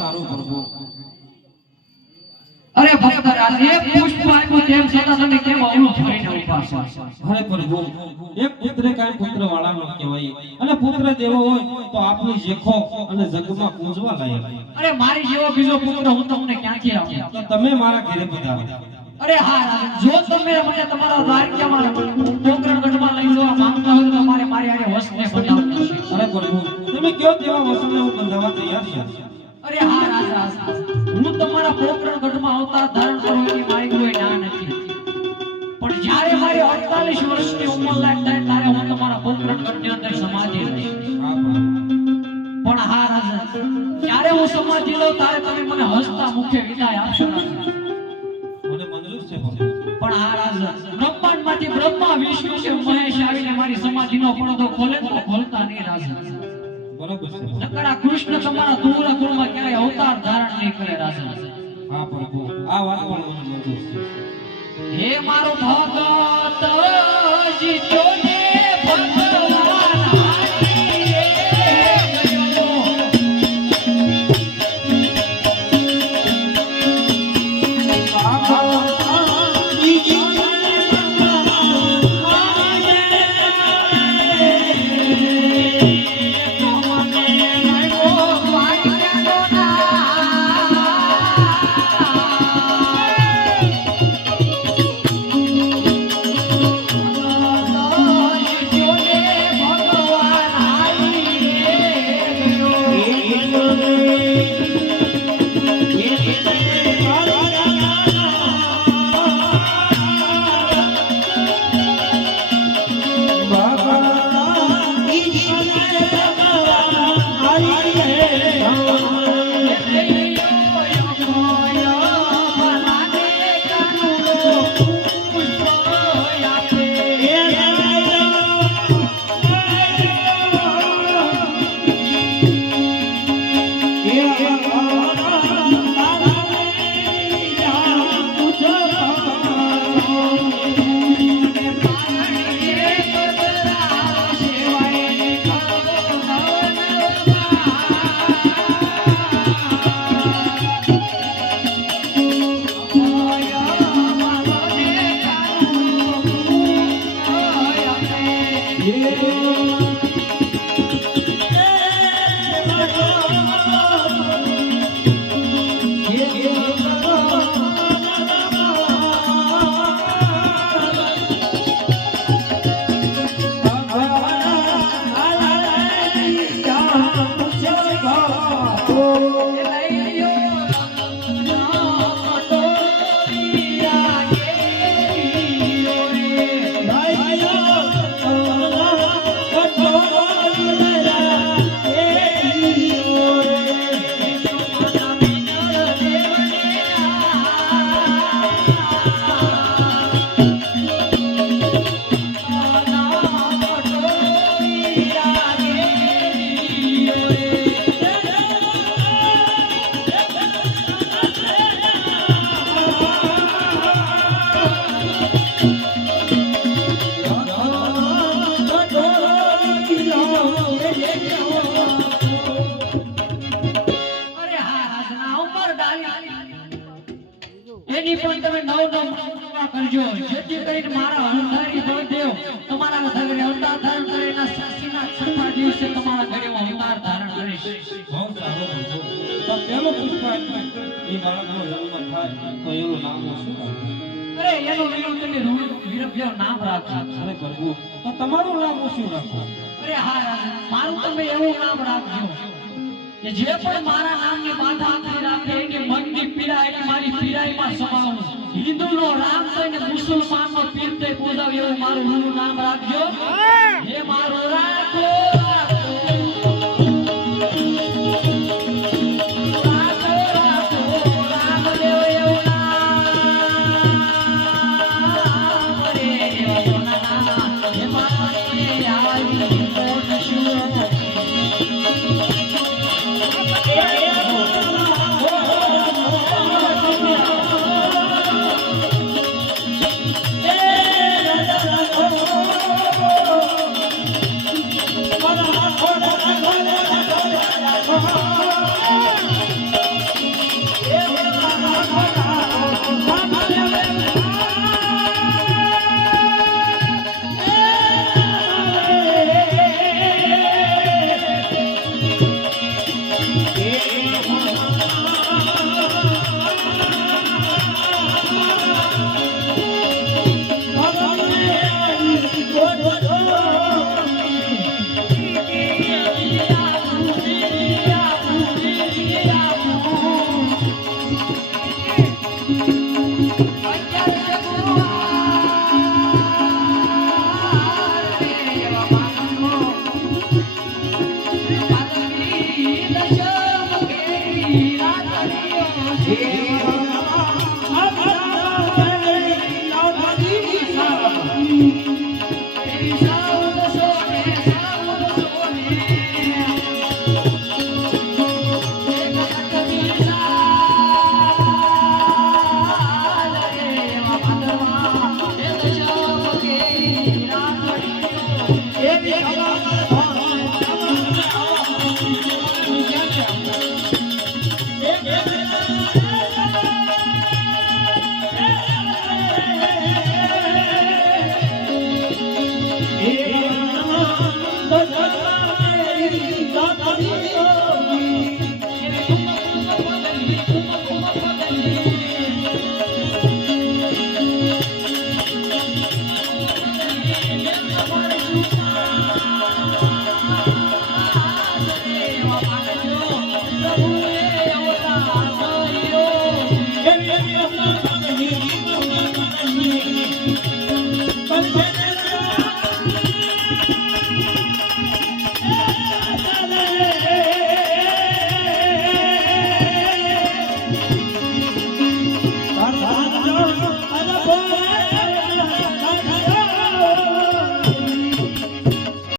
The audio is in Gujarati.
સારું પ્રભુ. અરે ભક્ત રાજ એક પુષ્પ આપ્યું તેમ છતાં તમે કેમ અવળું ફરીને ઉભા છો? અરે પ્રભુ, એક પુત્ર કાય પુત્ર વાળા ન કહેવાય, અને પુત્ર દેવો હોય તો આપની જેખો અને જગમાં પૂજવા લાયક. અરે મારી જેવો બીજો પુત્ર હું તમને ક્યાંથી આપું? તો તમે મારા ઘરે પધારો. અરે હા રાજ, જો તમે મને તમારા દ્વારકામાં પોકરણગઢમાં લઈ જવા માંગતા હો તો મારે મારી આરે વસને બનાવવું છે. અરે પ્રભુ, તમે કયો તેવા વસને હું બંધાવા તૈયાર છું. અરે હા રાજ, હું તમારા પોકરણગઢમાં અવતાર ધારણ કરો એની મારી કોઈ ના નથી, પણ જ્યારે મારી 48 વર્ષની ઉંમર લાયક થાય ત્યારે હું તમારા પોકરણગઢની અંદર સમાધિ લઈશ. પણ હા રાજા, જ્યારે હું સમાધિ લઉં ત્યારે તમે મને હસતા મુખે વિદાય આપશો. મને મંજૂર છે પ્રભુ. પણ હા રાજા, બ્રહ્માંડમાંથી બ્રહ્મા, વિષ્ણુ કે મહેશ આવીને મારી સમાધિનો પડદો ખોલે તો ખોલતા નહીં રાજા. બરાબર છે. નકરા કૃષ્ણ તમારા ધુરા કુળમાં ક્યારેય અવતાર ધારણ નહીં કરે રાજા. હા પ્રભુ, આ વાત પણ મને મંજૂર છે. હે મારો ભગત જીત્યો ને ભગવાન હારી રે ગયો. એની પણ તમે નવ નવ કરજો, જેથી કરીને મારા હંધારી બળદેવ તમારા ઘરે અવતાર ધારણ કરીને સાસીના છઠ્ઠા દિવસે તમારા ઘરે અવતાર ધારણ કરીશ. બહુ સારું પ્રભુ. તો પેલો પુષ્પ આપ્યું, એ બાળકનો જન્મ થાય તો એનું નામ શું રાખવું? અરે એનું વિલું તમે વિરભ્ય નામ રાખજો. અરે પ્રભુ, તો તમારું નામ શું રાખવું? અરે હા રાજા, મારું તમે એવું નામ રાખજો કે જે પણ મારા નામની બાધા આખરી રાખે એની મનની પીડા એની મારી પીડાઈમાં સમાવું. હિન્દુનો રામ કહીને મુસલમાનનો પીર તે પૂજાવ એવું મારું હિન્દુ નામ રાખજો. હે મારો રાખો એક તમારે ચૂકતા